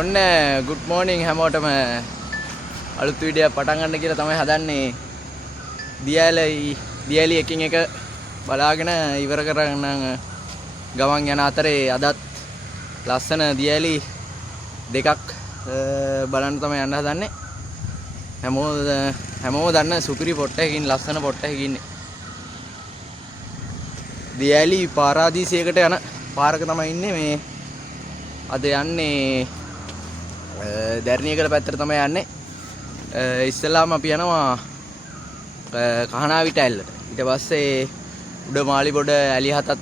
ඔන්න good morning හැමෝටම අලුත් වීඩියෝ පටන් ගන්න කියලා තමයි හදන්නේ. දියැලි එකින් එක බලාගෙන ඉවර කරගෙන ගමන් යන අතරේ අදත් ලස්සන දියැලි දෙකක් බලන්න තමයි යන්න හදන්නේ. හැමෝම දන්න සුපිරි පොට්ටකින් ලස්සන පොට්ටකින් ඉන්නේ. දියැලි පාරාදීසයකට යන පාරක තමයි ඉන්නේ. මේ අද යන්නේ දැරණියකල පැත්තට තමයි යන්නේ. ඉස්සෙල්ලාම අපි යනවා කහනාවිට ඇල්ලට. ඊට පස්සේ උඩ මාලිගොඩ ඇලි හතත්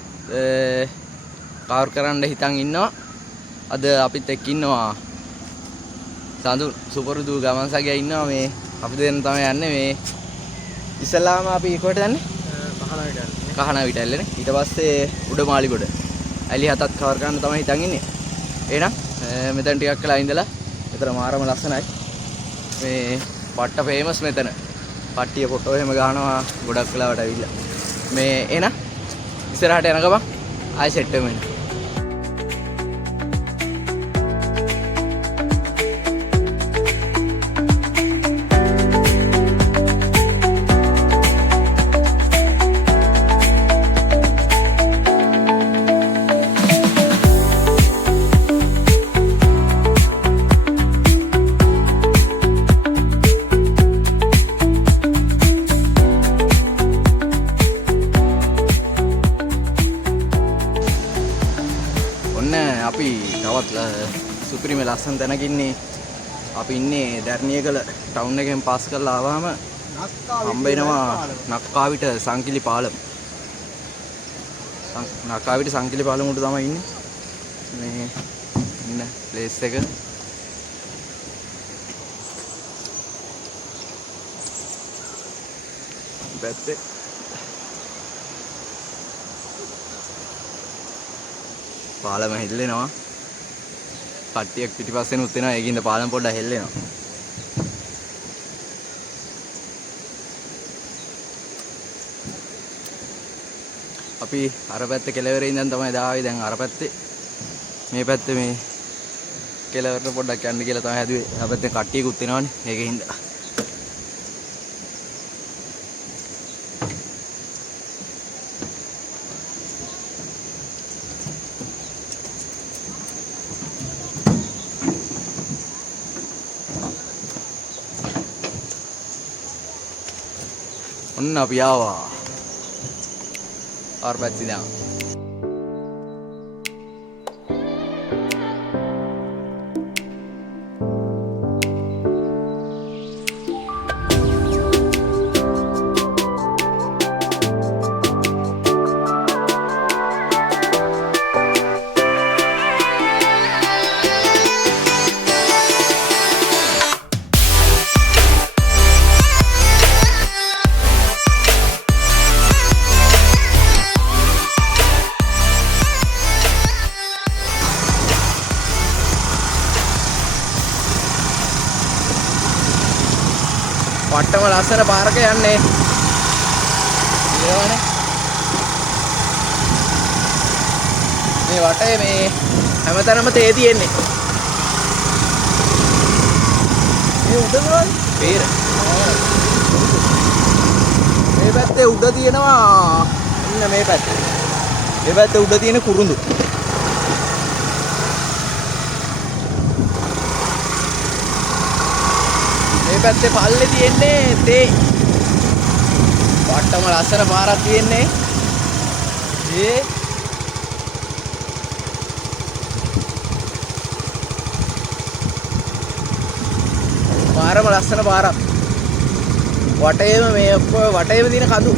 කවර් කරන්න හිතන් ඉන්නවා. අද අපිත් එක්ක ඉන්නවා සඳු සුපුරුදු ගමන් සගයා ඉන්නවා. මේ අපි දෙන්න තමයි යන්නේ. මේ ඉස්සෙල්ලාම අපි කොහෙට යන්නේ? කහනාවිට ඇල්ලනේ. ඊට පස්සේ උඩ මාලිගොඩ ඇලි හතත් කවර් කරන්න තමයි හිතන් ඉන්නේ. එහෙනම් මෙතන ටිකක් කළා ඉඳලා මෙතන මාරම ලස්සනයි. මේ පට්ට ෆේමස් මෙතන. කට්ටිය ෆොටෝ එහෙම ගහනවා ගොඩක් වෙලාවට ඇවිල්ලා. මේ එන ඉස්සරහට යන ගමන් ආයෙ සෙට් වෙමු. අපි තවත් සුපිරිම ලස්සන තැනක ඉන්නේ. අපි ඉන්නේ දැරණියකල ටවුන් එකෙන් පාස් කරලා ආවම හම්බ වෙනවා නක්කාවිට සංකිලි පාලම. නක්කාවිට සංකිලි පාලම උඩ තමයි ඉන්නේ. මේ ඉන්න ප්ලේස් එක. පැත්තේ පාලම හෙල්ලෙනවා. කට්ටියක් පිටිපස්සෙන් උත් වෙනවා. ඒකින්ද පාලම පොඩ්ඩක් හෙල්ලෙනවා. අපි අර පැත්තේ කෙළවරේ ඉඳන් තමයි දාවේ. දැන් අර පැත්තේ මේ පැත්තේ මේ කෙළවරට පොඩ්ඩක් යන්න කියලා තමයි හැදුවේ. අර පැත්තේ කට්ටියකුත් වෙනවනේ. ඒකින්ද ඔන්න අපි ආවා ආර පැත්තේ දැන්. වට්ටම ලස්සන පාරක යන්නේ. ඉරවනේ. මේ වටේ මේ හැමතැනම තේ තියෙන්නේ. මේ උඩ මොනවද? පේර. මේ පැත්තේ උඩ තියෙනවා. ඉන්න මේ පැත්තේ. මේ පැත්තේ උඩ තියෙන කුරුඳු. මේ පැත්තේ පල්ලේ තියෙන්නේ තේ. වට්ටම ලස්සන පාරක් තියෙන්නේ. ඒ පාරම ලස්සන පාරක්. වටේම මේ ඔක්කොම වටේම තියෙන කඳු.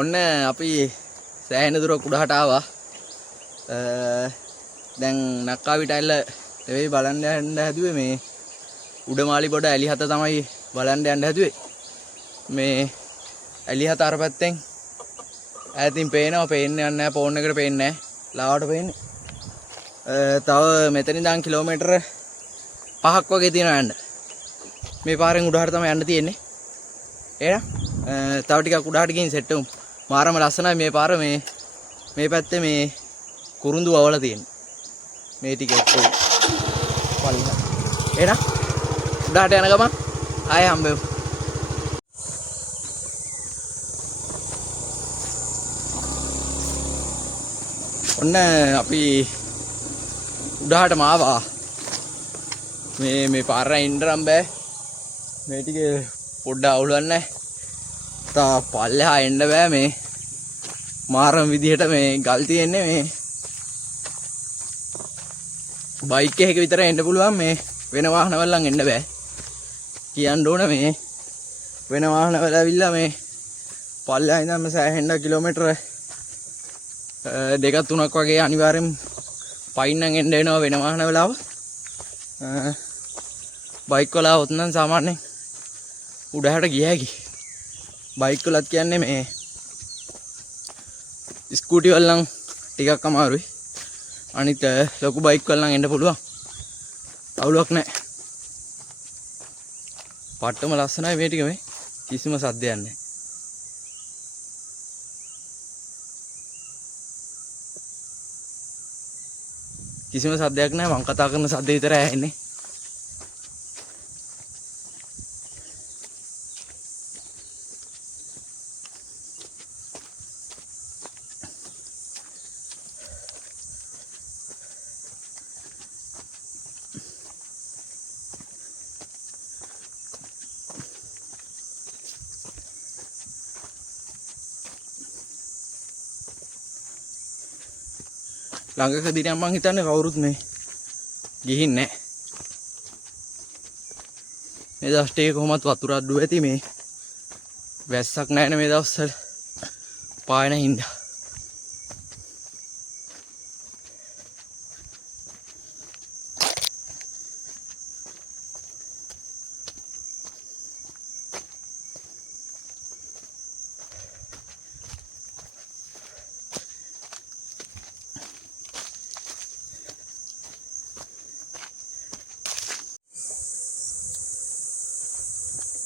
ඔන්න අපි සෑහෙන දුරක් උඩහට ආවා. දැන් නක්කාවි ටයිල නෙවෙයි බලන්න යන්න හැදුවේ මේ උඩමාලි පොඩ ඇලිහත තමයි බලන්න යන්න හැදුවේ. මේ ඇලිහත අර පැත්තෙන් ඈතින් පේනවා. පේන්නේ නැහැ ෆෝන් එකට පේන්නේ නැහැ. ලාවට පේන්නේ. තව මෙතන ඉඳන් කිලෝමීටර 5ක් වගේ තියෙනවා යන්න. මේ පාරෙන් උඩහට තමයි යන්න තියෙන්නේ. එහෙනම් තව ටිකක් උඩහට ගිහින් සෙට් වෙමු. මාරම ලස්සනයි මේ පාර. මේ පැත්තේ මේ කුරුඳු වවලා තියෙන්නේ. මේ ටික ඔක්කොම පල්ලෙහාට. එහෙනම් උඩහට යන ගමන් ආයෙ හම්බෙමු. ඔන්න අපි උඩහටම ආවා. මේ පාරේ ඉන්නරම් බෑ. මේ ටික පොඩ්ඩක් අවුලන්නේ. තා පල්ලෙහා එන්න බෑ. මේ මාරම විදිහට මේ ගල් තියෙන්නේ. මේ බයික් එකක විතර එන්න පුළුවන්. මේ වෙන වාහන වලින් එන්න බෑ. කියන්න ඕන මේ වෙන වාහන වල ඇවිල්ලා මේ පල්ලෙහා ඉඳන් සෑහෙන්න කිලෝමීටර 2-3ක් වගේ අනිවාර්යෙන් පයින් නම් එන්න වෙනවා වෙන වාහන වල ආව. බයික් වල આવොත් නම් සාමාන්‍යයෙන් උඩහට ගිය හැකි. බයික් වලත් කියන්නේ මේ ස්කූටි වල නම් ටිකක් අමාරුයි. අනිත් ලොකු බයික් වල නම් එන්න පුළුවන්. අවුලක් නැහැ. පට්ටම ලස්සනයි මේ ටික. මේ කිසිම සද්දයක් නැහැ. කිසිම සද්දයක් නැහැ. මම කතා කරන සද්ද විතරයි ඇහෙන්නේ. ළඟකදී නම් මං හිතන්නේ කවුරුත් මේ ගිහින් නැහැ. මේ දවස් ටික කොහොමත් වතුර අඩු ඇති. මේ වැස්සක් නැහැ නේ මේ දවස්වල පායන හින්දා.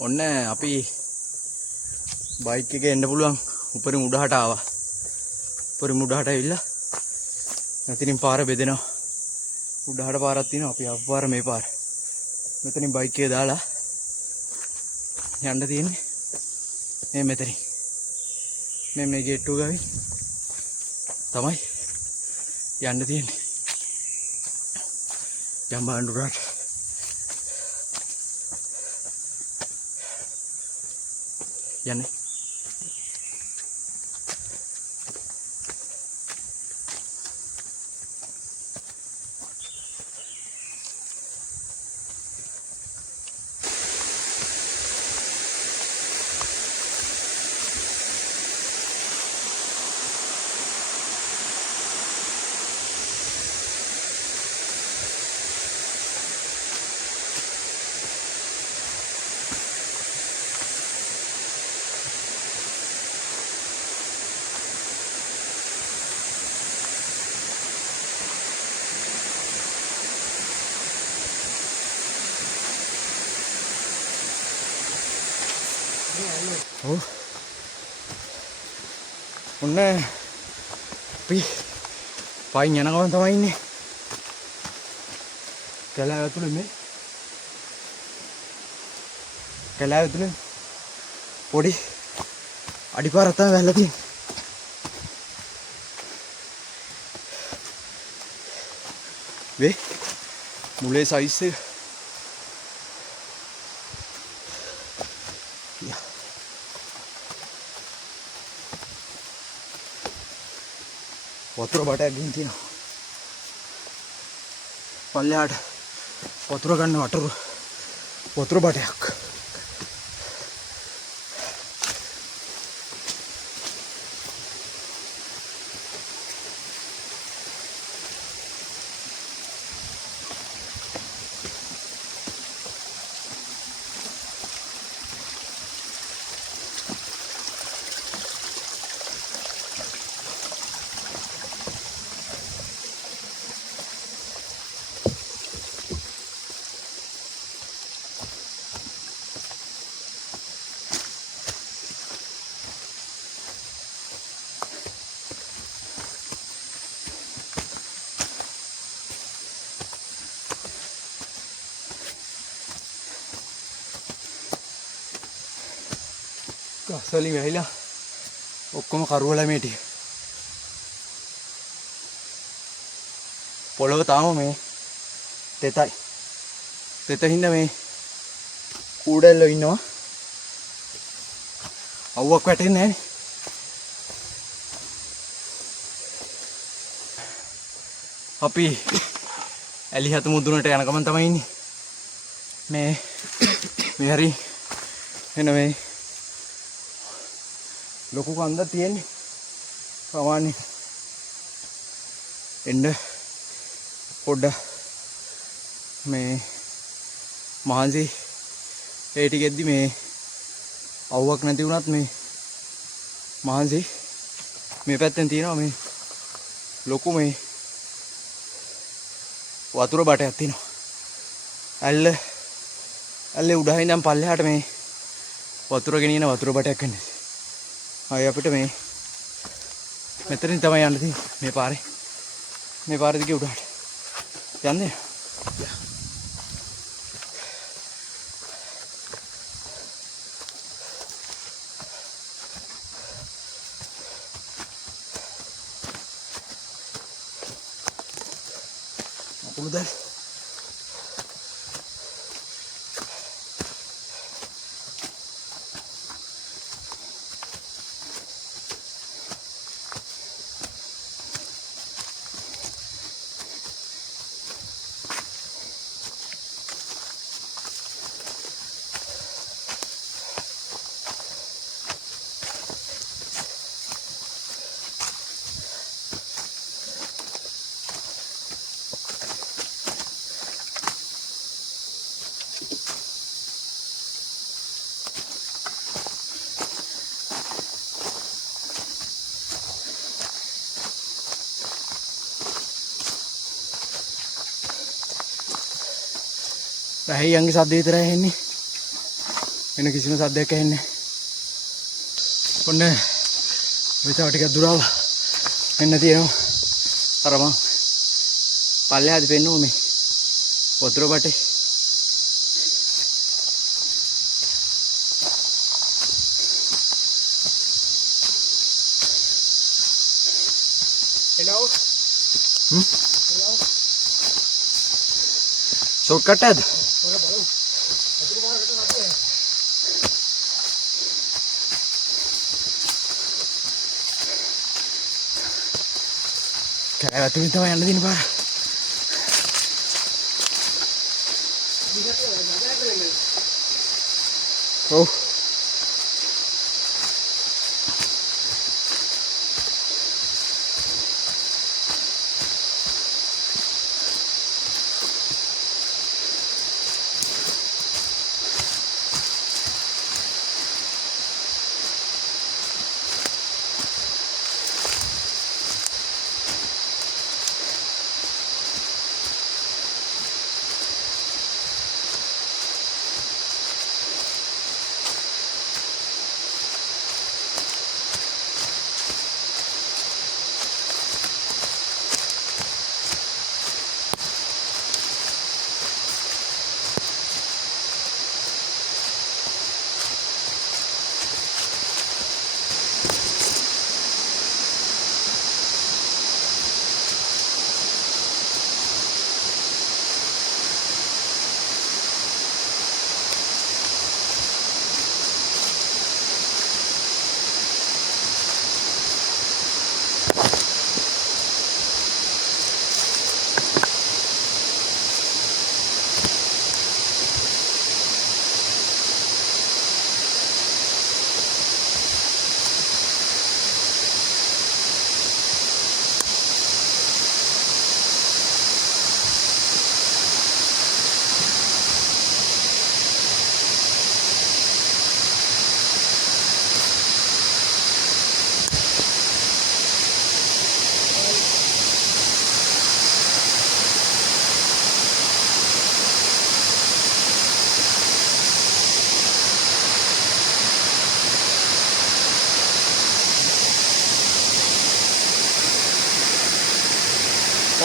ඔන්න අපි බයික් එකේ එන්න පුළුවන් උඩරින් උඩහට ආවා. උඩරින් උඩහට ඇවිල්ලා මෙතනින් පාර බෙදෙනවා. උඩහට පාරක් තියෙනවා. අපි ආපු පාර මේ පාර. මෙතනින් බයික් එක දාලා යන්න තියෙන්නේ. මේ මෙතනින්. මේ ගේට්ටුව ගාවින් තමයි යන්න තියෙන්නේ. ජම්බාන්ඩුරට. යන්නේ. Oh. ඔන්න අපි පයින් යන ගමන් තමයි ඉන්නේ. කැලෑව ඇතුලේ මේ. කැලෑව ඇතුලේ පොඩි අඩිපාරක් තමයි වැල්ලා තියෙන්නේ. වේ මුලේ සයිස් එක. වතුර බටයක් ගින් තියෙනවා. පල්ලෙහාට වතුර ගන්න වතුර බටයක්. ගස්වලින් වැහිලා ඔක්කොම කරුවලා මේ ටික. පොළොව තාම මේ තෙතයි. තෙතින්ද මේ කූඩැල්ලෝ ඉන්නවා. අවුවක් වැටෙන්නේ නැහැ. අපි ඇලිහත මුදුනට යන ගමන් තමයි ඉන්නේ. මේ හරි එන මේ ලොකු කන්දක් තියෙන්නේ. සාමාන්‍ය එන්න පොඩ්ඩ මේ මහන්සි ඒ ටිකෙද්දි මේ අවුවක් නැති වුණත් මේ මහන්සි මේ පැත්තෙන් තියෙනවා මේ ලොකු මේ වතුර බටයක් තියෙනවා. ඇල්ලේ උඩහින් ඉඳන් පල්ලෙහාට මේ වතුර ගෙනියන වතුර බටයක් එන්නේ. ආයි අපිට මේ මෙතනින් තමයි යන්න තියෙන්නේ. මේ පාරේ දිගේ උඩහට යන්නේ. Udah. රහයන්ගේ සද්ද විතරයි ඇහෙන්නේ. වෙන කිසිම සද්දයක් ඇහෙන්නේ නැහැ. ඔන්න විතර ටිකක් දුර ආවා. මෙන්න තියෙනවා. අර මං පල්ලෙහාදී පෙන්නුවා මේ වතුර බටේ. Hello. Hello. Shortcut है क्या तुम तो यहाँ दिन पर oh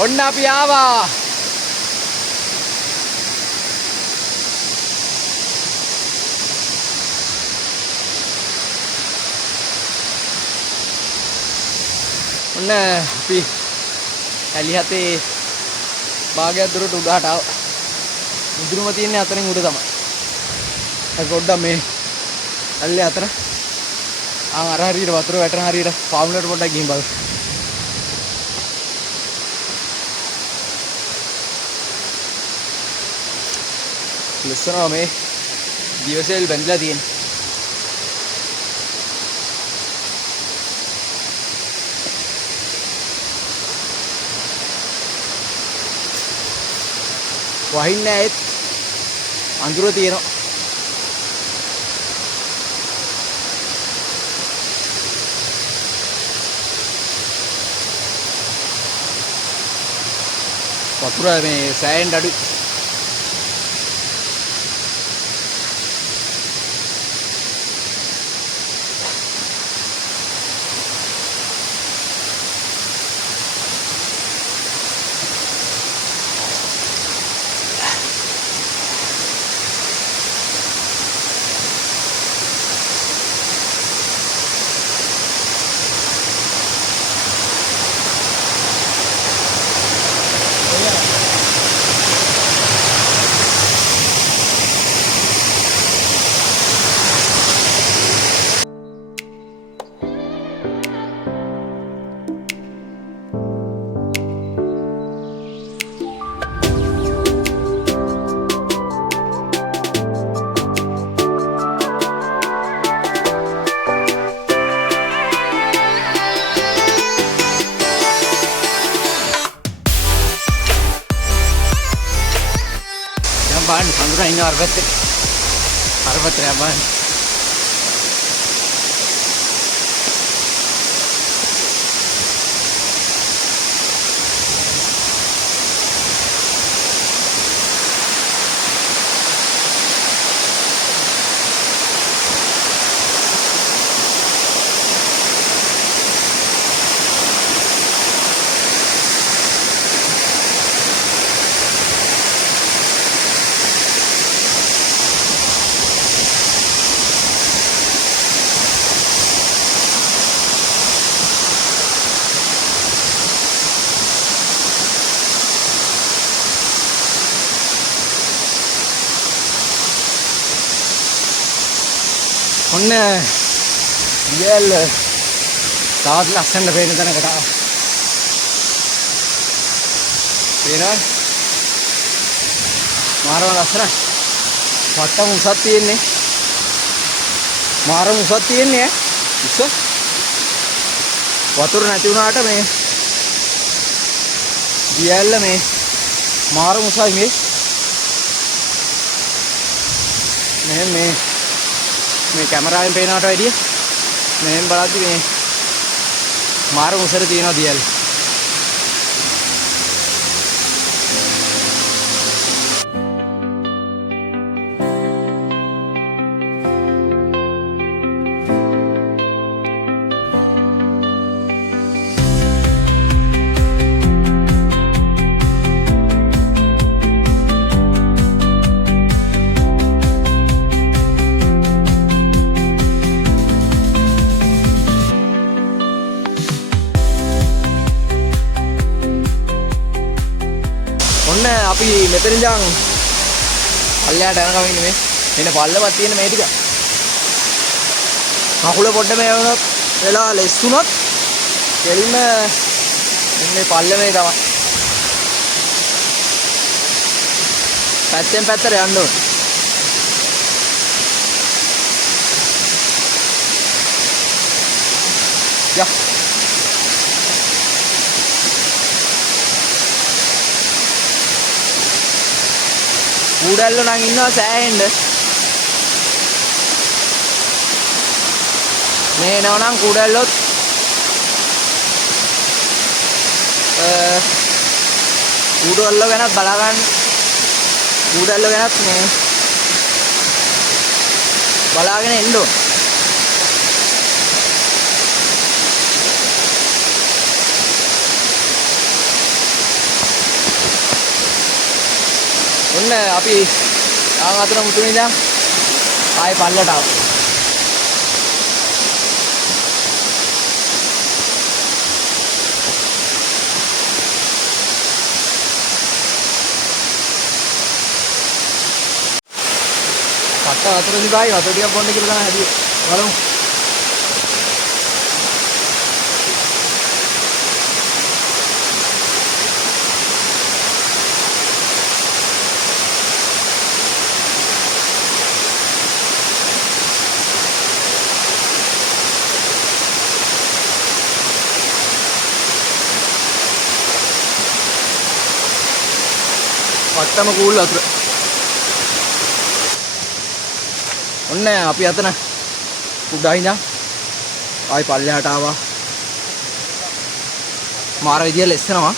ඔන්න අපි ආවා. ඔන්න අපි ඇලිහතේ භාගයක් දුරට උඩහට ආව. මුදුරුම තියෙන්නේ අතරින් උඩ තමයි. අපි පොඩ්ඩක් මේ ඇල්ලේ අතර අර හරියට වතුර වැටෙන හරියට පාමුලට පොඩ්ඩක් ගිහින් බලමු. ලස්සනවා මේ දිවසෙල් බැඳලා තියෙන. වහින්නේ නැහැ ඒත් අඳුර තියෙනවා. වතුර මේ සෑහෙන් අඩුයි. බලන්න සඳුරා ඉන්න අර පැත්තේ. අර පැත්තේ බලන්න. ඔන්න දියල් තාත් ලස්සන පේන තැනකට ආවා. පේනවද? මාරම ලස්සනයි. වට්ටම උසක් තියෙන්නේ. මාරම උසක් තියෙන්නේ ඈ. උස. වතුර නැති වුණාට මේ දියල්ල මේ මාරම උසයි මේ. මේ කැමරාවෙන් පේනවට වැඩිය මෙහෙන් බලද්දි මේ මාර උසර තියෙනවා දියල්. ඔන්න අපි මෙතන ඉඳන් පල්ලයට යනකම් ඉන්නේ මේ. එන්න පල්ලවත් තියෙන මේ ටික. කකුල පොඩ්ඩ මේ වුණොත් වෙලා ලෙස් වුණොත් දෙලින්ම මේ පල්ල මේ තමයි. පැත්තෙන් පැත්තට යන්න ඕන. යා කූඩැල්ලෝ නම් ඉන්නවා සෑහෙන්න. මේ එනවනම් කූඩැල්ලොත් කූඩැල්ලෝ ගැනත් බලා ගන්න. කූඩැල්ලෝ ගැනත් මේ බලාගෙන එන්න ඕන. ඔන්න අපි ආන් අතර මුතුනේ ඉඳන් ආයේ පල්ලට ආවා. වතුර දිබායි වතුර ටිකක් බොන්න කියලා තමයි හැදුවේ. බලමු. වට්ටම කූල් වතුර. ඔන්න අපි අතන උඩා ඉඳන් ආයි පල්ලෙහාට ආවා. මාර විදියට ලෙස්සනවා.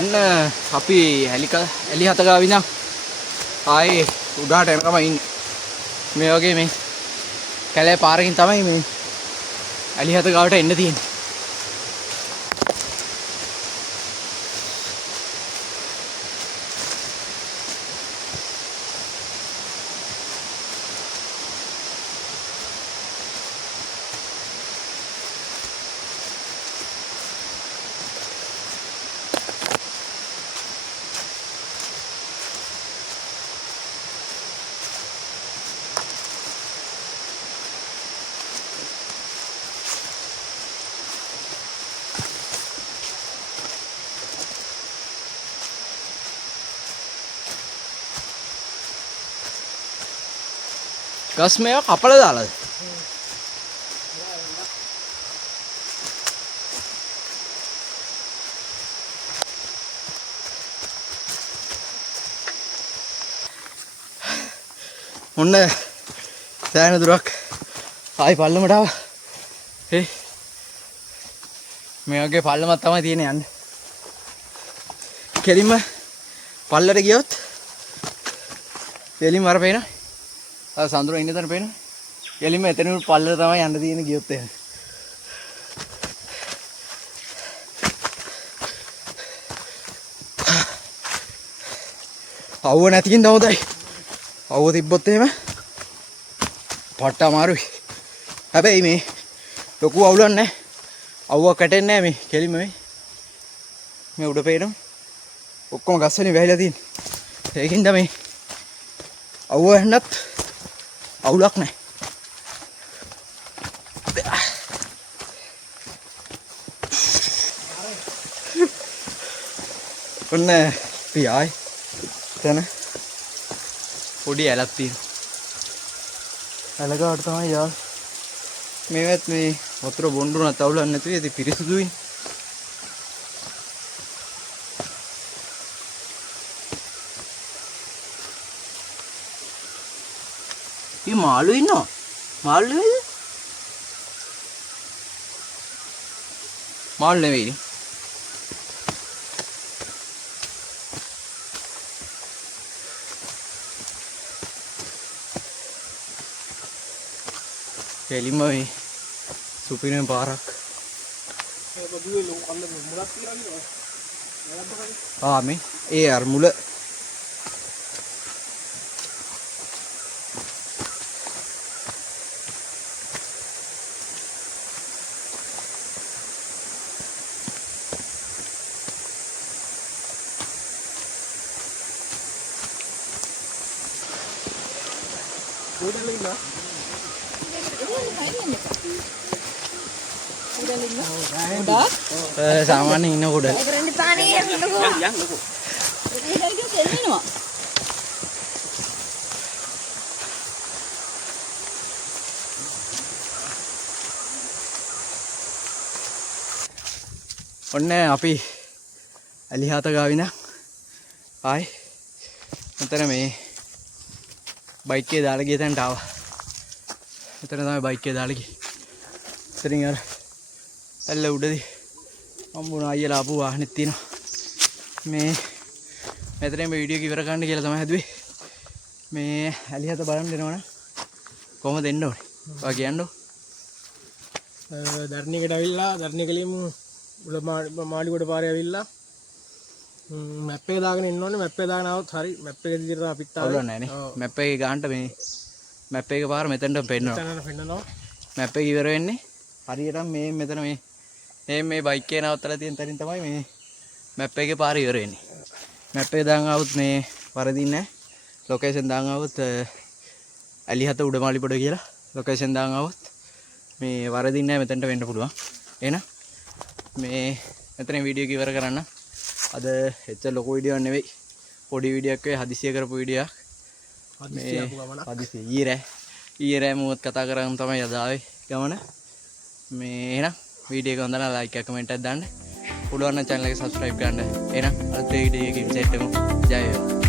ඔන්න අපි ඇලි හත ගාව ඉඳන් ආයේ උඩහට එනකම ඉන්නේ. මේ වගේ මේ කැලේ පාරකින් තමයි මේ ඇලි හත ගාවට එන්න තියෙන්නේ. ගස් මේවා කපලා දාලාද? ඔන්න සෑහෙන දුරක් ආයි පල්ලමට ආවා. මේ වගේ පල්ලමක් තමයි තියෙන්නේ යන්න. කෙලින්ම පල්ලට ගියොත් කෙලින්ම අර පේනවා. අර සඳුර ඉන්න තැන පේනවා. කෙලින්ම එතන පල්ලට තමයි යන්න තියෙන්නේ ගියොත් එහෙම. අවුව නැතිකින් හොඳයි. අවුව තිබ්බොත් එහෙම පට්ට අමාරුයි. හැබැයි මේ ලොකු අවුලක් නැහැ. අවුවක් කැටෙන්නේ නැහැ මේ කෙලින්ම මේ උඩ පේනවා. ඔක්කොම ගස් වලින් වැහිලා තියෙන්නේ. ඒකින්ද මේ අවුව හැන්නත් අවුලක් නැහැ. ඔන්න පියායි තන පොඩි ඇලක් තියෙනවා. ඇලගාවට තමයි යාල් මේවත් මේ වතුර බොන්ඩුනත් අවුලක් නැතුව ඉතින් පිරිසුදුයි. මේ මාළු ඉන්නවා. මාළු නෙවෙයිද? මාළු නෙවෙයි. කෙලින්ම මේ සුපිරිම පාරක්. මේ ඒ අර මුල सामान्य इन्हें उड़े ඔන්න අපි ඇලිහත ගාවින ආයි මෙතන මේ බයික් එකේ දාලා ගිය තැනට ආවා. මෙතන තමයි බයික් එකේ දාලා ගියේ. ඉතින් අර ඇල්ල උඩදී අම්බුණා අයියලා ආපු වාහනෙත් තියෙනවා. මේ මෙතන මේ වීඩියෝ එක ඉවර කරන්න කියලා තමයි හදුවේ. මේ ඇලිහත බලන්න දෙනවනම් කොහොමද එන්න ඕනේ? ඔයා කියන්නෝ. ධර්ණියකට ඇවිල්ලා ධර්ණියකලින් උඩ මාළිගොඩ පාරේ ඇවිල්ලා මැප් එක දාගෙන ඉන්න ඕනේ. මැප් එක දාගෙන આવොත් හරි. මැප් එක විදිහට අපිට ආවේ. ඔළුව නැහැ නේ. මැප් එකේ ගානට මේ මැප් එකේ පාර මෙතනට පෙන්නනවා. මෙතනට පෙන්නනවා. මැප් එක ඉවර වෙන්නේ හරියට මේ මෙතන මේ බයික් එකේ නවත්තලා තියෙන තැනින් තමයි මේ මැප් එකේ පාර ඉවර වෙන්නේ. මැප් එක දාන් આવුත් මේ වරදින්නේ නැහැ. ලොකේෂන් දාන් આવුත් ඇලිහත උඩමාලිපොඩ කියලා ලොකේෂන් දාන් આવුත් මේ වරදින්නේ නැහැ. මෙතනට වෙන්න පුළුවන්. එහෙනම් මේ මෙතන වීඩියෝ එක ඉවර කරන්න. අද එච්චර ලොකු වීඩියෝ එකක් නෙවෙයි. පොඩි වීඩියෝ එකක් හදිසිය කරපු වීඩියෝ එකක්. හදිසිය ඊයේ රෑ මුවත් කතා කරන් තමයි අද ආවේ ගමන. මේ එහෙනම් වීඩියෝ එක හොඳ නම් ලයික් එකක් කමෙන්ට් එකක් දාන්න. පුළුවන් නම් channel එක subscribe කරන්න. එහෙනම් අලුත් වීඩියෝ එකකින් සෙට් වෙමු. ජය වේවා.